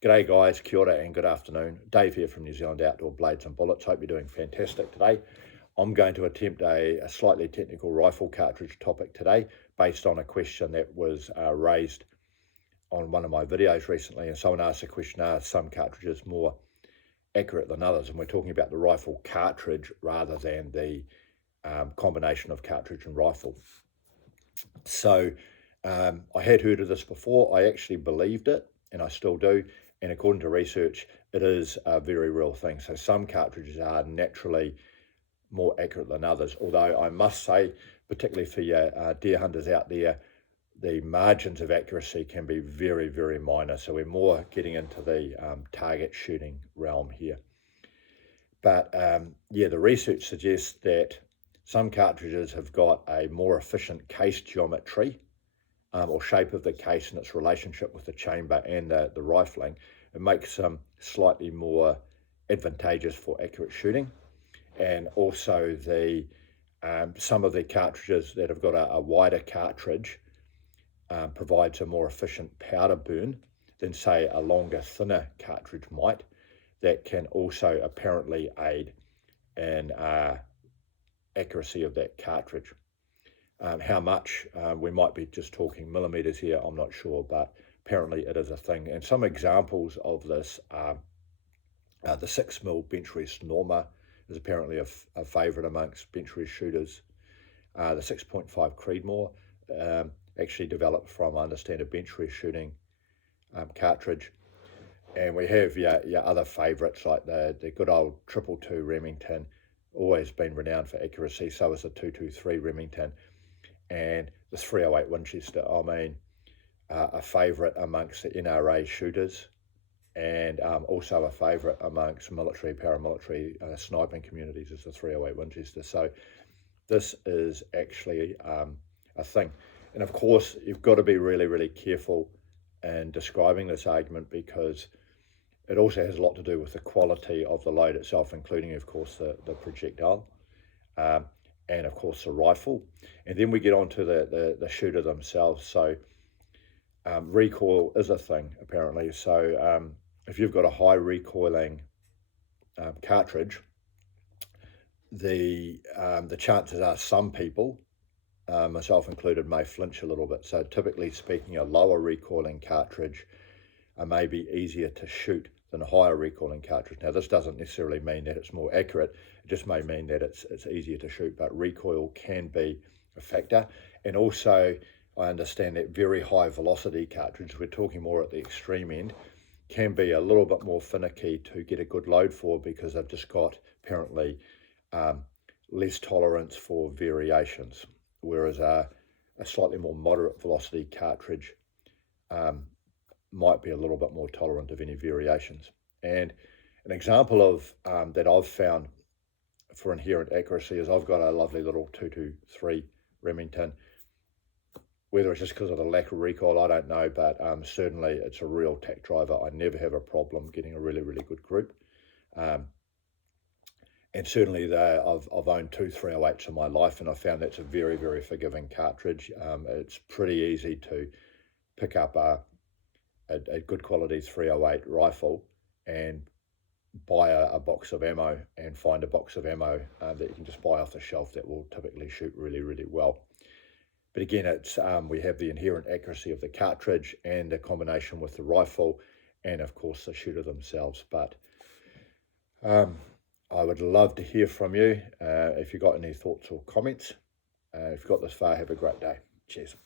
G'day guys, kia ora and good afternoon. Dave here from New Zealand Outdoor Blades and Bullets. Hope you're doing fantastic today. I'm going to attempt a slightly technical rifle cartridge topic today based on a question that was raised on one of my videos recently, and someone asked the question, are some cartridges more accurate than others? And we're talking about the rifle cartridge rather than the combination of cartridge and rifle. So I had heard of this before. I actually believed it, and I still do. And according to research, it is a very real thing. So some cartridges are naturally more accurate than others. Although I must say, particularly for your deer hunters out there, the margins of accuracy can be very, very minor. So we're more getting into the target shooting realm here. But yeah, the research suggests that some cartridges have got a more efficient case geometry or shape of the case and its relationship with the chamber and the rifling. It makes them slightly more advantageous for accurate shooting. And also the some of the cartridges that have got a wider cartridge provides a more efficient powder burn than say a longer, thinner cartridge might. That can also apparently aid in accuracy of that cartridge. How much, we might be just talking millimeters here, I'm not sure, but apparently it is a thing. And some examples of this are the 6mm bench rest Norma is apparently a favourite amongst bench rest shooters. The 6.5 Creedmoor, actually developed from, I understand, a bench rest shooting cartridge. And we have your other favourites like the good old 222 Remington, always been renowned for accuracy. So is the 223 Remington. And the 308 Winchester, I mean, a favourite amongst the NRA shooters, and also a favourite amongst military, paramilitary sniping communities is the 308 Winchester. So this is actually a thing. And of course, you've got to be really, really careful in describing this argument, because it also has a lot to do with the quality of the load itself, including, of course, the projectile. And of course the rifle, and then we get on to the shooter themselves. So recoil is a thing apparently. So if you've got a high recoiling cartridge, the chances are some people, myself included, may flinch a little bit. So typically speaking, a lower recoiling cartridge may be easier to shoot than a higher recoiling cartridge. Now, this doesn't necessarily mean that it's more accurate. It just may mean that it's easier to shoot, but recoil can be a factor. And also, I understand that very high velocity cartridges, we're talking more at the extreme end, can be a little bit more finicky to get a good load for, because they've just got apparently less tolerance for variations, whereas a slightly more moderate velocity cartridge might be a little bit more tolerant of any variations. And an example of that I've found for inherent accuracy is I've got a lovely little 223 Remington. Whether it's just because of the lack of recoil, I don't know, but certainly it's a real tack driver. I never have a problem getting a really, really good group. And certainly I've owned two 308s in my life, and I found that's a very, very forgiving cartridge. It's pretty easy to pick up a good quality 308 rifle and buy a box of ammo, and find a box of ammo that you can just buy off the shelf that will typically shoot really, really well. But again, it's we have the inherent accuracy of the cartridge and the combination with the rifle, and of course the shooter themselves. But I would love to hear from you if you've got any thoughts or comments. If you've got this far, have a great day. Cheers.